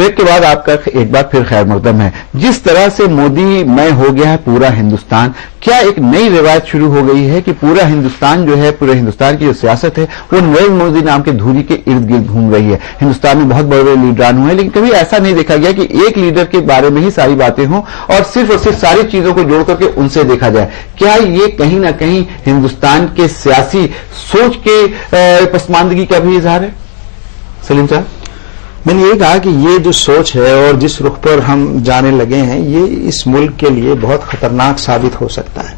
Break के बाद आपका एक बार फिर खैर मकदम है। जिस तरह से मोदी मय हो गया है पूरा हिंदुस्तान, क्या एक नई रिवायत शुरू हो गई है कि पूरा हिंदुस्तान जो है, पूरे हिंदुस्तान की जो सियासत है वो नरेंद्र मोदी नाम के धुरी के इर्द गिर्द घूम रही है। हिंदुस्तान में बहुत बड़े बड़े लीडरान हुए हैं, लेकिन कभी ऐसा नहीं देखा गया कि एक लीडर के बारे में ही सारी बातें हों और सिर्फ सारी चीजों को जोड़ करके उनसे देखा जाए। क्या ये कहीं ना कहीं हिंदुस्तान के सियासी सोच के पसमानदगी का भी इजहार है? सलीम साहब, मैंने ये कहा कि ये जो सोच है और जिस रुख पर हम जाने लगे हैं, ये इस मुल्क के लिए बहुत खतरनाक साबित हो सकता है।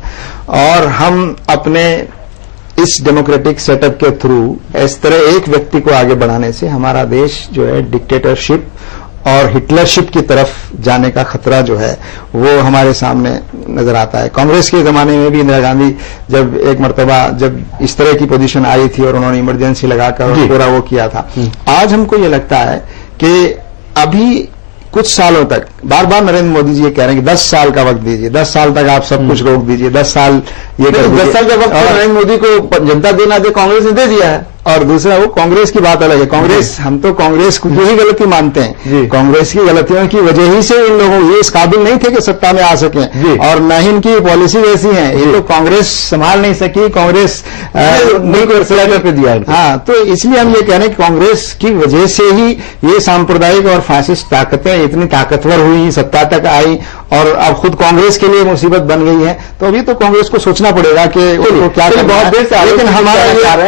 और हम अपने इस डेमोक्रेटिक सेटअप के थ्रू इस तरह एक व्यक्ति को आगे बढ़ाने से हमारा देश जो है डिक्टेटरशिप और हिटलरशिप की तरफ जाने का खतरा जो है वो हमारे सामने नजर आता है। कांग्रेस के जमाने में भी इंदिरा गांधी जब एक मर्तबा जब इस तरह की पोजीशन आई थी और उन्होंने इमरजेंसी लगाकर पूरा वो किया था। आज हमको ये लगता है कि अभी कुछ सालों तक बार बार नरेंद्र मोदी जी ये कह रहे हैं कि 10 साल का वक्त दीजिए, 10 साल तक आप सब कुछ रोक दीजिए, 10 साल ये कर दीजिए। 10 साल का वक्त नरेंद्र मोदी को जनता देना दे, कांग्रेस ने दे दिया है। और दूसरा वो कांग्रेस की बात अलग है। कांग्रेस, हम तो कांग्रेस को ही गलती मानते हैं। कांग्रेस की गलतियों की वजह ही से इन लोगों ये इस काबिल नहीं थे कि सत्ता में आ सके, और न ही इनकी पॉलिसी वैसी है। ये तो कांग्रेस संभाल नहीं सकी, कांग्रेस नहीं पे दिया है। हाँ, तो इसलिए हम ये कह रहे हैं कि कांग्रेस की वजह से ही ये सांप्रदायिक और फासिस्ट ताकतें इतनी ताकतवर हुई, सत्ता तक आई और अब खुद कांग्रेस के लिए मुसीबत बन गई है। तो अभी तो कांग्रेस को सोचना पड़ेगा कि उनको क्या करना है। बहुत देर से लेकिन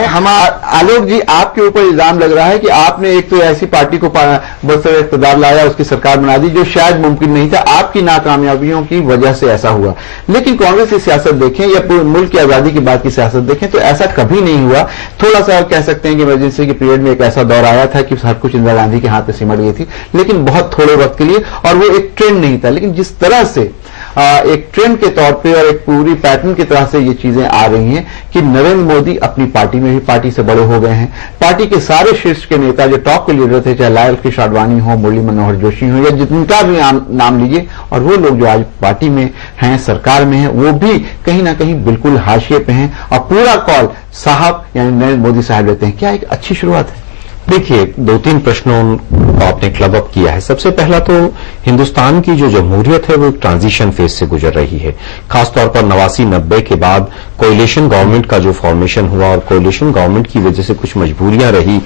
हमारा आलोक जी, आपके ऊपर इल्जाम लग रहा है कि आपने एक तो ऐसी पार्टी को बरसर इख्तियार लाया, उसकी सरकार बना दी जो शायद मुमकिन नहीं था, आपकी नाकामयाबियों की वजह से ऐसा हुआ। लेकिन कांग्रेस की सियासत देखें या पूरे मुल्क की आजादी के बाद की सियासत देखें तो ऐसा कभी नहीं हुआ। थोड़ा सा कह सकते हैं कि इमरजेंसी के पीरियड में एक ऐसा दौर आया था कि हर कुछ इंदिरा गांधी के हाथ में सिमट गई थी, लेकिन बहुत थोड़े वक्त के लिए, और वो एक ट्रेंड नहीं था। लेकिन जिस तरह से एक ट्रेंड के तौर पे और एक पूरी पैटर्न की तरह से ये चीजें आ रही हैं कि नरेंद्र मोदी अपनी पार्टी में भी पार्टी से बड़े हो गए हैं। पार्टी के सारे शीर्ष के नेता जो टॉप के लीडर थे, चाहे लाल कृष्ण आडवाणी हो, मुरली मनोहर जोशी हो, या जिनका भी नाम लीजिए, और वो लोग जो आज पार्टी में हैं, सरकार में हैं, वो भी कहीं ना कहीं बिल्कुल हाशिए पे हैं और पूरा कॉल साहब यानी नरेंद्र मोदी साहब लेते हैं। क्या एक अच्छी शुरुआत है? देखिए, 2-3 प्रश्नों को आपने क्लब अप किया है। सबसे पहला तो हिंदुस्तान की जो जमहूरियत है वो एक ट्रांजिशन फेज से गुजर रही है। खासतौर पर 89-90 के बाद कोएलिशन गवर्नमेंट का जो फॉर्मेशन हुआ और कोएलिशन गवर्नमेंट की वजह से कुछ मजबूरियां रही,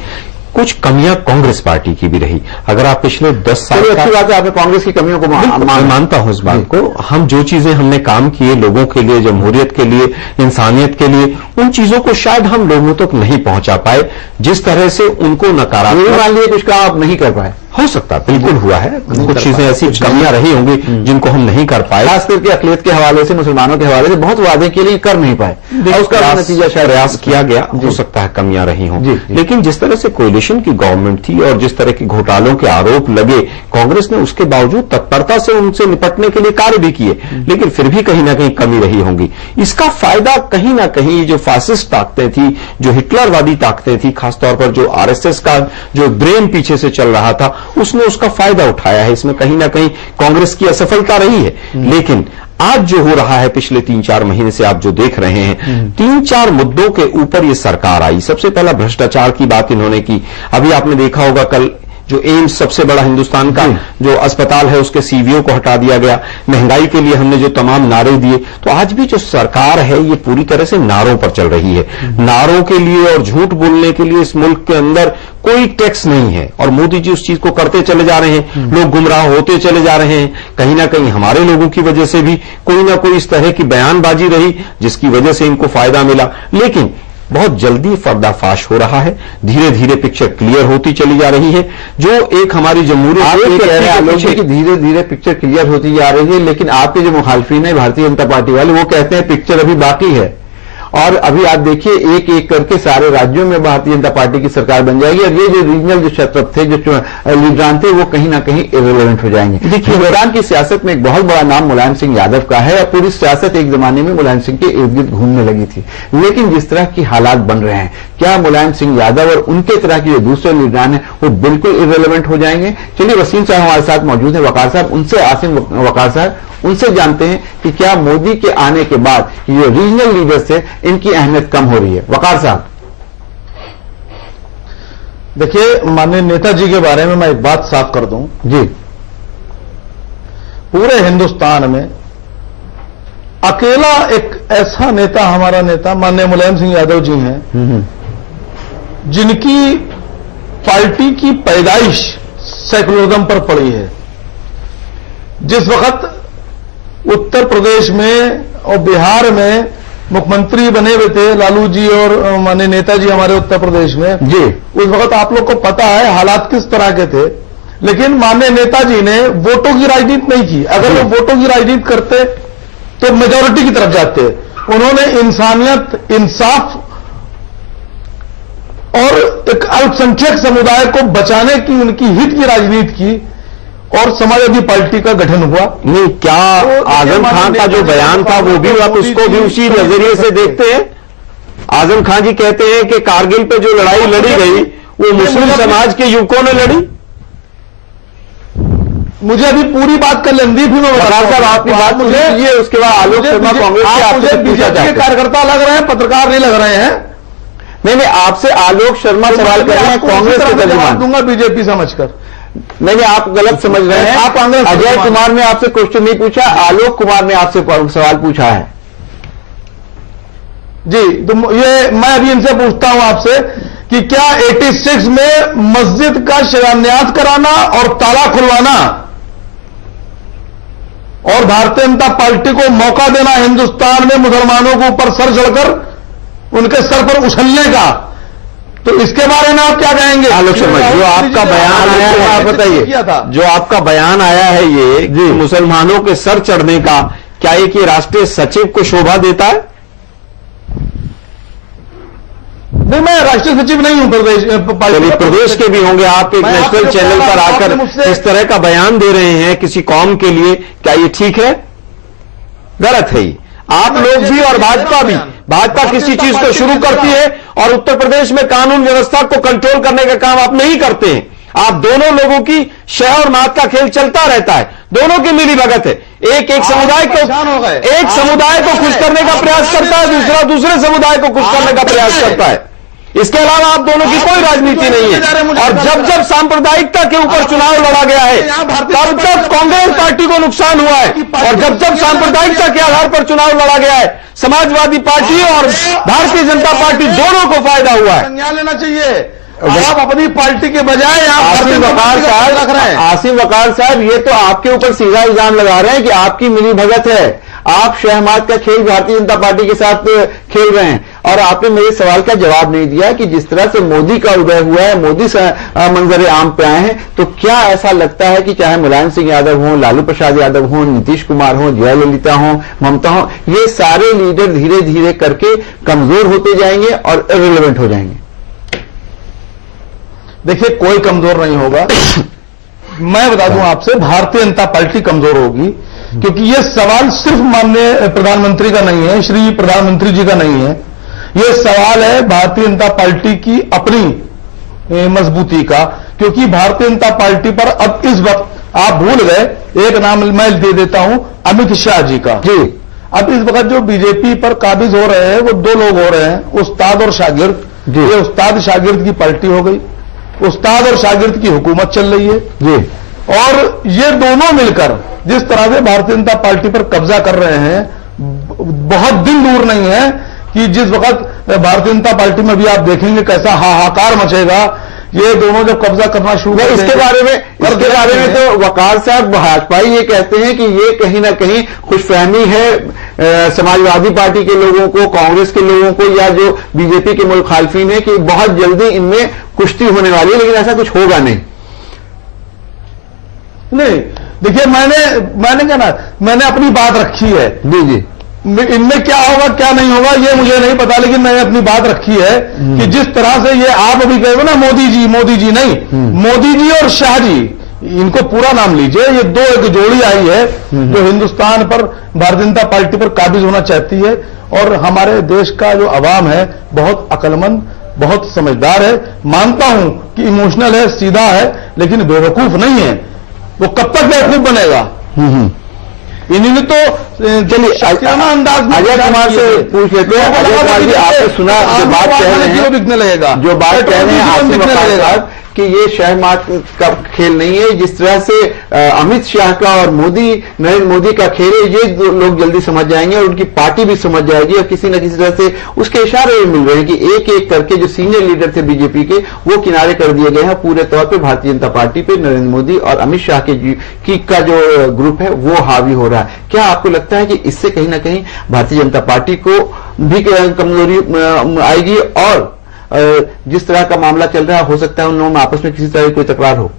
कुछ कमियां कांग्रेस पार्टी की भी रही। अगर आप पिछले 10 साल अच्छी बात है, आपने कांग्रेस की कमियों को मानता हूं इस बात को। हम जो चीजें हमने काम किए लोगों के लिए, जमहूरियत के लिए, इंसानियत के लिए, उन चीजों को शायद हम लोगों तक नहीं पहुंचा पाए जिस तरह से उनको नकारात्मक। मान लिए कुछ काम आप नहीं कर पाए, हो सकता बिल्कुल हुआ है, कुछ चीजें ऐसी कमियां रही होंगी जिनको हम नहीं कर पाए। खास करके अकलियत के हवाले से, मुसलमानों के हवाले से बहुत वादे के लिए कर नहीं पाए, उसका नतीजा शायद प्रयास किया गया, हो सकता है कमियां रही हों। लेकिन जिस तरह से कोएलिशन की गवर्नमेंट थी और जिस तरह के घोटालों के आरोप लगे, कांग्रेस ने उसके बावजूद तत्परता से उनसे निपटने के लिए कार्य भी किए, लेकिन फिर भी कहीं ना कहीं कमी रही होंगी। इसका फायदा कहीं ना कहीं जो फासिस्ट ताकतें थी, जो हिटलरवादी ताकतें थी, खासतौर पर जो आरएसएस का जो ब्रेन पीछे से चल रहा था, उसने उसका फायदा उठाया है। इसमें कहीं ना कहीं कांग्रेस की असफलता रही है। लेकिन आज जो हो रहा है, पिछले 3-4 महीने से आप जो देख रहे हैं, 3-4 मुद्दों के ऊपर ये सरकार आई। सबसे पहला भ्रष्टाचार की बात इन्होंने की। अभी आपने देखा होगा कल जो एम्स सबसे बड़ा हिंदुस्तान का जो अस्पताल है उसके सीवीओ को हटा दिया गया। महंगाई के लिए हमने जो तमाम नारे दिए, तो आज भी जो सरकार है ये पूरी तरह से नारों पर चल रही है। नारों के लिए और झूठ बोलने के लिए इस मुल्क के अंदर कोई टैक्स नहीं है और मोदी जी उस चीज को करते चले जा रहे हैं। लोग गुमराह होते चले जा रहे हैं। कहीं ना कहीं हमारे लोगों की वजह से भी कोई ना कोई इस तरह की बयानबाजी रही जिसकी वजह से इनको फायदा मिला। लेकिन बहुत जल्दी पर्दाफाश हो रहा है, धीरे धीरे पिक्चर क्लियर होती चली जा रही है। जो एक हमारी जमहूरियत की धीरे धीरे पिक्चर क्लियर होती जा रही है, लेकिन आपके जो मुखालफिन है भारतीय जनता पार्टी वाले, वो कहते हैं पिक्चर अभी बाकी है। और अभी आप देखिए एक एक करके सारे राज्यों में भारतीय जनता पार्टी की सरकार बन जाएगी और ये जो रीजनल जो क्षेत्र थे, जो लीडरान थे, वो कहीं ना कहीं इररिलेवेंट हो जाएंगे। देखिए, हिंदुस्तान की सियासत में एक बहुत बड़ा नाम मुलायम सिंह यादव का है और पूरी सियासत एक जमाने में मुलायम सिंह के इर्द गिर्द घूमने लगी थी। लेकिन जिस तरह की हालात बन रहे हैं, क्या मुलायम सिंह यादव और उनके तरह के जो दूसरे लीडरान हैं वो बिल्कुल इररिलेवेंट हो जाएंगे? चलिए, वसीम साहब हमारे साथ मौजूद है, वकार साहब, उनसे आसिम वकार साहब, उनसे जानते हैं कि क्या मोदी के आने के बाद ये रीजनल लीडर्स है, इनकी अहमियत कम हो रही है? वकार साहब। देखिए, माननीय नेताजी के बारे में मैं एक बात साफ कर दूं। जी, पूरे हिंदुस्तान में अकेला एक ऐसा नेता, हमारा नेता माननीय मुलायम सिंह यादव जी हैं, जिनकी पार्टी की पैदाइश सेकुलरिज्म पर पड़ी है। जिस वक्त उत्तर प्रदेश में और बिहार में मुख्यमंत्री बने हुए थे लालू जी और माननीय नेताजी हमारे उत्तर प्रदेश में, जी, उस वक्त आप लोग को पता है हालात किस तरह के थे। लेकिन माननीय नेताजी ने वोटों की राजनीति नहीं की। अगर वो वोटों की राजनीति करते तो मेजॉरिटी की तरफ जाते। उन्होंने इंसानियत, इंसाफ और एक अल्पसंख्यक समुदाय को बचाने की, उनकी हित की राजनीति की और समाजवादी पार्टी का गठन हुआ। नहीं, क्या आजम खान का जो बयान था वो भी आप उसको भी उसी नजरिए से देखते हैं? आजम खान जी कहते हैं कि कारगिल पे जो लड़ाई लड़ी गई वो मुस्लिम समाज के युवकों ने लड़ी। मुझे अभी पूरी बात कर लेंदी, फिर मैं वकार साहब आपकी बात मुझे ये, उसके बाद आलोक शर्मा कांग्रेस से आपसे बीजेपी के कार्यकर्ता लग रहे हैं, पत्रकार नहीं लग रहे हैं। नहीं, आपसे आलोक शर्मा सवाल कर रहे हैं, कांग्रेस के तर्जुमान दूंगा बीजेपी समझकर। नहीं, आप गलत समझ रहे हैं। आप कांग्रेस अजय कुमार ने आपसे क्वेश्चन नहीं पूछा, आलोक कुमार ने आपसे सवाल पूछा है। जी, तो ये मैं अभी इनसे पूछता हूं आपसे कि क्या 86 में मस्जिद का शिलान्यास कराना और ताला खुलवाना और भारतीय जनता पार्टी को मौका देना हिंदुस्तान में मुसलमानों के ऊपर सर चढ़कर उनके सर पर उछलने का, तो इसके बारे में आप क्या कहेंगे? आलोक शर्मा, जो आपका बयान आया है, आप बताइए, जो आपका बयान आया है ये मुसलमानों के सर चढ़ने का, क्या ये राष्ट्रीय सचिव को शोभा देता है? नहीं, मैं राष्ट्रीय सचिव नहीं हूं प्रदेश के भी होंगे। आप एक नेशनल चैनल पर आकर इस तरह का बयान दे रहे हैं किसी कौम के लिए, क्या ये ठीक है? गलत है ये। आप लोग भी और भाजपा भी, भाजपा किसी चीज को शुरू करती है और उत्तर प्रदेश में कानून व्यवस्था को कंट्रोल करने का काम आप नहीं करते हैं। आप दोनों लोगों की शह और मात का खेल चलता रहता है, दोनों की मिली भगत है। एक समुदाय को खुश करने का प्रयास करता है, दूसरा दूसरे समुदाय को खुश करने का प्रयास करता है। इसके अलावा आप दोनों की कोई राजनीति नहीं है। और जब जब सांप्रदायिकता के ऊपर चुनाव लड़ा गया है तब तब कांग्रेस पार्टी को नुकसान हुआ है, और जब जब सांप्रदायिकता के आधार पर चुनाव लड़ा गया है समाजवादी पार्टी और भारतीय जनता पार्टी दोनों को फायदा हुआ है। संज्ञान लेना चाहिए। आप अपनी पार्टी के बजाय आसिम वकार साहब रख रहे हैं। आसिम वकार साहब, ये तो आपके ऊपर सीधा इल्जाम लगा रहे हैं कि आपकी मिली भगत है, आप शहमात का खेल भारतीय जनता पार्टी के साथ खेल रहे हैं। और आपने मेरे सवाल का जवाब नहीं दिया कि जिस तरह से मोदी का उदय हुआ है, मोदी मंजर आम पे आए हैं, तो क्या ऐसा लगता है कि चाहे मुलायम सिंह यादव हो, लालू प्रसाद यादव हो, नीतीश कुमार हो, जयललिता हो, ममता हो, ये सारे लीडर धीरे धीरे करके कमजोर होते जाएंगे और इर्रिलेवेंट हो जाएंगे? देखिए, कोई कमजोर नहीं होगा। मैं बता दूं आपसे, भारतीय जनता पार्टी कमजोर होगी, क्योंकि यह सवाल सिर्फ माननीय प्रधानमंत्री का नहीं है, श्री प्रधानमंत्री जी का नहीं है। यह सवाल है भारतीय जनता पार्टी की अपनी मजबूती का, क्योंकि भारतीय जनता पार्टी पर अब इस वक्त आप भूल गए, एक नाम मैं दे देता हूं, अमित शाह जी का। जी, अब इस वक्त जो बीजेपी पर काबिज हो रहे हैं वो दो लोग हो रहे हैं, उस्ताद और शागिर्द। ये उस्ताद शागिर्द की पार्टी हो गई, उस्ताद और शागिर्द की हुकूमत चल रही है जी। और ये दोनों मिलकर जिस तरह से भारतीय जनता पार्टी पर कब्जा कर रहे हैं, बहुत दिन दूर नहीं है कि जिस वक्त भारतीय जनता पार्टी में भी आप देखेंगे कैसा हाहाकार मचेगा। ये दोनों जब कब्जा करना शुरू कर इसके बारे में तो वकार साहब भाजपा ये कहते हैं कि ये कहीं ना कहीं खुशफहमी है समाजवादी पार्टी के लोगों को, कांग्रेस के लोगों को, या जो बीजेपी के मुखालफिन है कि बहुत जल्दी इनमें कुश्ती होने वाली है, लेकिन ऐसा कुछ होगा नहीं। देखिए, मैंने क्या ना, मैंने अपनी बात रखी है। जी जी, इनमें क्या होगा क्या नहीं होगा ये मुझे नहीं पता, लेकिन मैंने अपनी बात रखी है कि जिस तरह से ये आप अभी कहे ना मोदी जी नहीं, मोदी जी और शाह जी, इनको पूरा नाम लीजिए, ये दो एक जोड़ी आई है जो हिंदुस्तान पर भारतीय जनता पार्टी पर काबिज होना चाहती है। और हमारे देश का जो अवाम है बहुत अक्लमंद, बहुत समझदार है। मानता हूं कि इमोशनल है, सीधा है, लेकिन बेवकूफ नहीं है। वो कब तक बेवकूफ बनेगा? इन्हीं ने तो चलिए शाकिराना अंदाज में अजय कुमार से पूछ लेते हैं। अजय कुमार जी, आपने सुना जो बात कह रहे हैं, बिकने लगेगा, जो बात कह रहे हैं आसिम बिकने वकार लगेगा साहब कि ये शहमात का खेल नहीं है, जिस तरह से अमित शाह का और नरेंद्र मोदी का खेल है, ये लोग जल्दी समझ जाएंगे और उनकी पार्टी भी समझ जाएगी और किसी न किसी तरह से उसके इशारे मिल रहे हैं कि एक एक करके जो सीनियर लीडर थे बीजेपी के वो किनारे कर दिए गए हैं, पूरे तौर पे भारतीय जनता पार्टी पे नरेंद्र मोदी और अमित शाह का जो ग्रुप है वो हावी हो रहा है। क्या आपको लगता है कि इससे कहीं ना कहीं भारतीय जनता पार्टी को भी कमजोरी आएगी और जिस तरह का मामला चल रहा है हो सकता है उन लोगों में आपस में किसी तरह की कोई तकरार हो?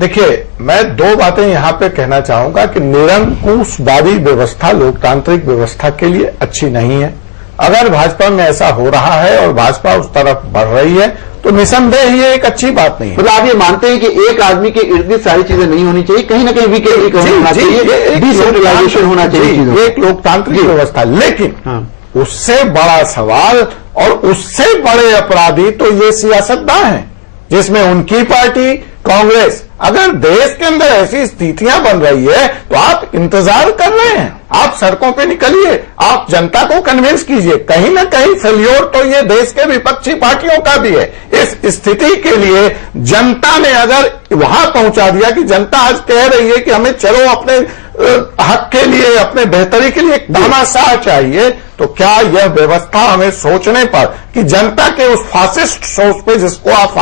देखिए, मैं दो बातें यहां पे कहना चाहूंगा कि निरंकुशवादी व्यवस्था लोकतांत्रिक व्यवस्था के लिए अच्छी नहीं है। अगर भाजपा में ऐसा हो रहा है और भाजपा उस तरफ बढ़ रही है तो निसंदेह ये एक अच्छी बात नहीं है। मतलब आप ये मानते हैं कि एक आदमी के इर्द गिर्द सारी चीजें नहीं होनी चाहिए, कहीं ना कहीं वीकेंद्रीकरण होना चाहिए, डिसेंट्रलाइजेशन होना चाहिए, एक लोकतांत्रिक व्यवस्था। लेकिन उससे बड़ा सवाल और उससे बड़े अपराधी तो ये सियासतदान हैं, जिसमें उनकी पार्टी कांग्रेस, अगर देश के अंदर ऐसी स्थितियां बन रही है तो आप इंतजार कर रहे हैं, आप सड़कों पे निकलिए, आप जनता को कन्विंस कीजिए। कहीं ना कहीं फेल्योर तो ये देश के विपक्षी पार्टियों का भी है। इस स्थिति के लिए जनता ने अगर वहां पहुंचा दिया कि जनता आज कह रही है कि हमें चलो अपने हक के लिए, अपने बेहतरी के लिए एक तानाशाह चाहिए, तो क्या यह व्यवस्था हमें सोचने पर कि जनता के उस फासिस्ट सोच पे, जिसको आप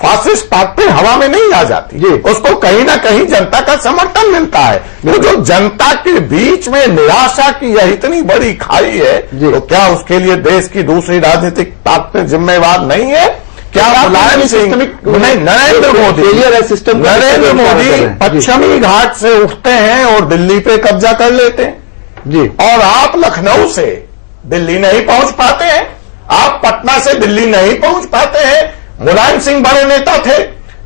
फासिस्ट ताकतें हवा में नहीं आ जाती, उसको कहीं ना कहीं जनता का समर्थन मिलता है। तो जो जनता के बीच में निराशा की यह इतनी बड़ी खाई है, तो क्या उसके लिए देश की दूसरी राजनीतिक ताकतें जिम्मेवार नहीं है? क्या मुलायम सिंह नहीं, नरेंद्र मोदी पश्चिमी घाट से उठते हैं और दिल्ली पे कब्जा कर लेते हैं जी, और आप लखनऊ से दिल्ली नहीं पहुंच पाते हैं, आप पटना से दिल्ली नहीं पहुंच पाते हैं। मुलायम सिंह बड़े नेता थे,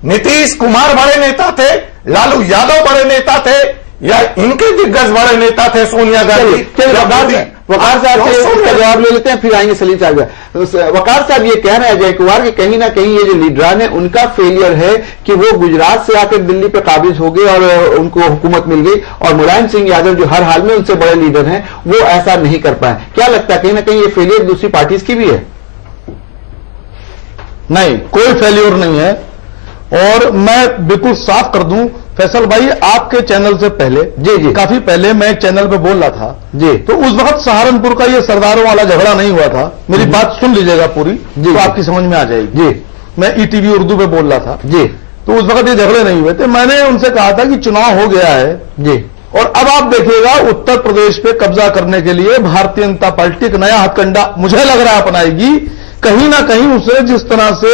नीतीश कुमार बड़े नेता थे, लालू यादव बड़े नेता थे, या इनके दिग्गज बड़े नेता थे सोनिया गांधी। वकार साहब से इसका जवाब ले लेते हैं, फिर आएंगे सलीम साहब। वकार साहब ये कह रहे हैं अजय कुमार कि कहीं ना कहीं ये जो लीडरान है उनका फेलियर है कि वो गुजरात से आकर दिल्ली पे काबिज हो गए और उनको हुकूमत मिल गई, और मुलायम सिंह यादव जो हर हाल में उनसे बड़े लीडर हैं वो ऐसा नहीं कर पाए। क्या लगता है कहीं ना कहीं ये फेलियर दूसरी पार्टीज की भी है? नहीं, कोई फेल्योर नहीं है। और मैं बिल्कुल साफ कर दूं फैसल भाई, आपके चैनल से पहले जी काफी पहले मैं एक चैनल पे बोल रहा था जी, तो उस वक्त सहारनपुर का ये सरदारों वाला झगड़ा नहीं हुआ था। मेरी बात सुन लीजिएगा पूरी, तो आपकी समझ में आ जाएगी। जी, मैं ईटीवी उर्दू पे बोल रहा था जी, तो उस वक्त ये झगड़े नहीं हुए थे। मैंने उनसे कहा था कि चुनाव हो गया है जी, और अब आप देखिएगा उत्तर प्रदेश पे कब्जा करने के लिए भारतीय जनता पार्टी एक नया हथकंडा मुझे लग रहा है अपनाएगी। कहीं ना कहीं उसे जिस तरह से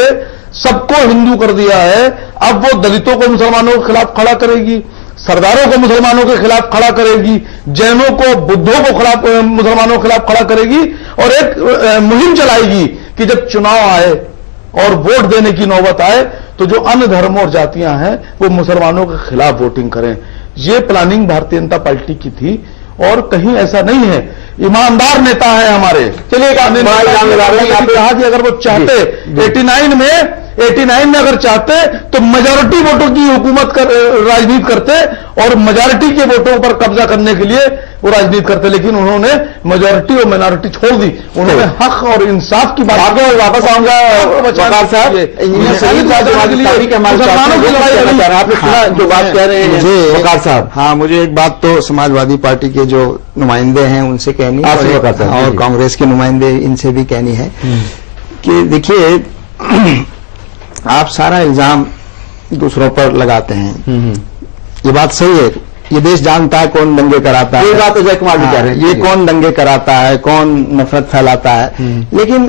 सबको हिंदू कर दिया है, अब वो दलितों को मुसलमानों के खिलाफ खड़ा करेगी, सरदारों को मुसलमानों के खिलाफ खड़ा करेगी, जैनों को बुद्धों को खिलाफ मुसलमानों के खिलाफ खड़ा करेगी, और एक मुहिम चलाएगी कि जब चुनाव आए और वोट देने की नौबत आए तो जो अन्य धर्म और जातियां हैं वो मुसलमानों के खिलाफ वोटिंग करें। ये प्लानिंग भारतीय जनता पार्टी की थी और कहीं ऐसा नहीं है। ईमानदार नेता है हमारे। चलिए कहा कि अगर वो चाहते 89 में अगर चाहते तो मेजॉरिटी वोटों की हुकूमत राजनीति करते और मेजॉरिटी के वोटों पर कब्जा करने के लिए वो राजनीति करते, लेकिन उन्होंने मेजॉरिटी और माइनॉरिटी छोड़ दी। उन्होंने हक और इंसाफ की बात। आगे वापस आऊंगा वकार साहब, मुसलमानों की लड़ाई। आपने सुना जो बात कह रहे हैं वकार साहब? हाँ, मुझे एक बात तो समाजवादी पार्टी के जो नुमाइंदे हैं उनसे कहनी है और कांग्रेस के नुमाइंदे इनसे भी कहनी है कि देखिए आप सारा इल्जाम दूसरों पर लगाते हैं। ये बात सही है, ये देश जानता है कौन दंगे कराता है। ये बात अजय कुमार जी कह रहे हैं, ये कौन दंगे कराता है, कौन नफरत फैलाता है। लेकिन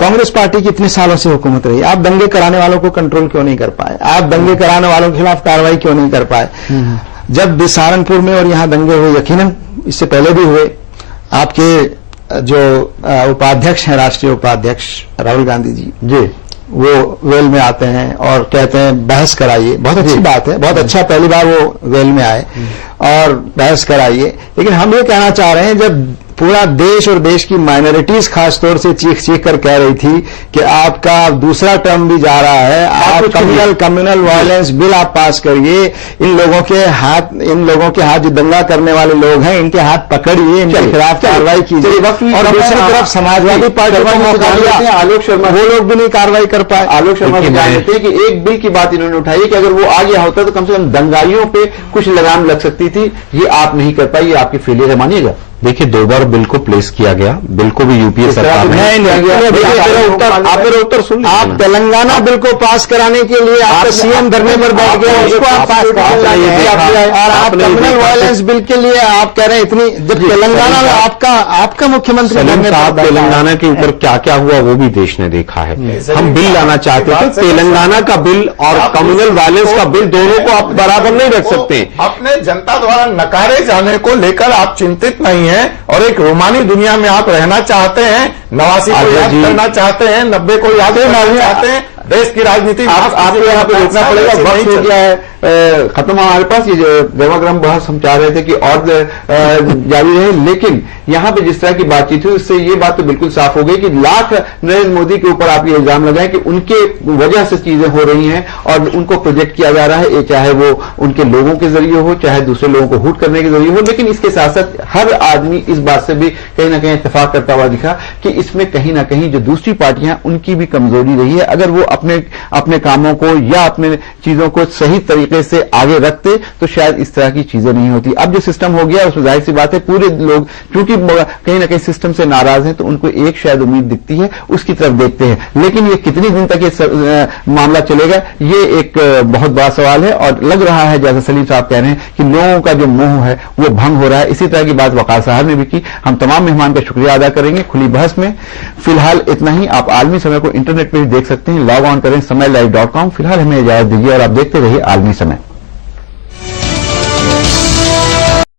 कांग्रेस पार्टी की इतने सालों से हुकूमत रही, आप दंगे कराने वालों को कंट्रोल क्यों नहीं कर पाए? आप दंगे कराने वालों के खिलाफ कार्रवाई क्यों नहीं कर पाए? जब सहारनपुर में और यहां दंगे हुए, यकीनन इससे पहले भी हुए, आपके जो उपाध्यक्ष हैं, राष्ट्रीय उपाध्यक्ष राहुल गांधी जी वो वेल में आते हैं और कहते हैं बहस कराइए। बहुत अच्छी बात है, बहुत अच्छा, पहली बार वो वेल में आए और बहस कराइए। लेकिन हम ये कहना चाह रहे हैं, जब पूरा देश और देश की माइनॉरिटीज खासतौर से चीख चीख कर कह रही थी कि आपका दूसरा टर्म भी जा रहा है, आप कम्युनल वायलेंस बिल आप पास करिए, इन लोगों के हाथ जो दंगा करने वाले लोग हैं इनके हाथ पकड़िए, इनके खिलाफ कार्रवाई कीजिए। और दूसरी तरफ समाजवादी पार्टी को मौका दिया, आलोक शर्मा वो लोग भी नहीं कार्रवाई कर पाए। आलोक शर्मा से जान लेते हैं कि एक बिल की बात इन्होंने उठाई कि अगर वो आ गया होता तो कम से कम दंगाइयों पे कुछ लगाम लग सकती थी। ये आप नहीं कर पाई, ये आपकी फेलियर है, मानिएगा। देखिए 2 बार बिल को प्लेस किया गया, बिल को भी यूपीए सरकार ने आप मेरा उत्तर सुन, आप तेलंगाना बिल को पास कराने के लिए आप सीएम धरने पर बैठ गए, उसको आप पास और आप कम्युनल वायलेंस बिल के लिए आप कह रहे हैं इतनी, जब तेलंगाना में आपका मुख्यमंत्री तेलंगाना के ऊपर क्या क्या हुआ वो भी देश ने देखा है। हम बिल लाना चाहते थे, तेलंगाना का बिल और कम्युनल वायलेंस का बिल दोनों को आप बराबर नहीं रख सकते। अपने जनता द्वारा नकारे जाने को लेकर आप चिंतित नहीं है और एक रोमानी दुनिया में आप रहना चाहते हैं, 89 को याद करना चाहते हैं, 90 को याद करना चाहते हैं। देश की राजनीति आपको यहाँ पे रोकना पड़ेगा, वक्त हो गया है, खत्म हमारे पास। ये जो देवाग्रम बहस हम चाह रहे थे कि और जारी रहे, लेकिन यहाँ पे जिस तरह की बातचीत हुई उससे ये बात तो बिल्कुल साफ हो गई कि लाख नरेंद्र मोदी के ऊपर आप ये इल्जाम लगाएं कि उनके वजह से चीजें हो रही हैं और उनको प्रोजेक्ट किया जा रहा है, चाहे वो उनके लोगों के जरिए हो, चाहे दूसरे लोगों को हुट करने के जरिए हो। लेकिन इसके साथ साथ हर आदमी इस बात से भी कहीं ना कहीं इत्तेफाक करता हुआ दिखा कि इसमें कहीं ना कहीं जो दूसरी पार्टियां उनकी भी कमजोरी रही है। अगर वो अपने कामों को या अपने चीजों को सही तरीके से आगे रखते तो शायद इस तरह की चीजें नहीं होती। अब जो सिस्टम हो गया उसमें जाहिर सी बात है पूरे लोग क्योंकि कहीं ना कहीं सिस्टम से नाराज हैं तो उनको एक शायद उम्मीद दिखती है, उसकी तरफ देखते हैं। लेकिन ये कितनी दिन तक ये मामला चलेगा ये एक बहुत बड़ा सवाल है और लग रहा है जैसा सलीम साहब कह रहे हैं कि लोगों का जो मोह है वो भंग हो रहा है। इसी तरह की बात वकार साहब ने भी की। हम तमाम मेहमान का शुक्रिया अदा करेंगे खुली बहस में। फिलहाल इतना ही। आप आलमी समय को इंटरनेट पर भी देख सकते हैं, लॉग ऑन करें समयlive.com। फिलहाल हमें इजाजत दीजिए और आप देखते रहिए आलमी समय।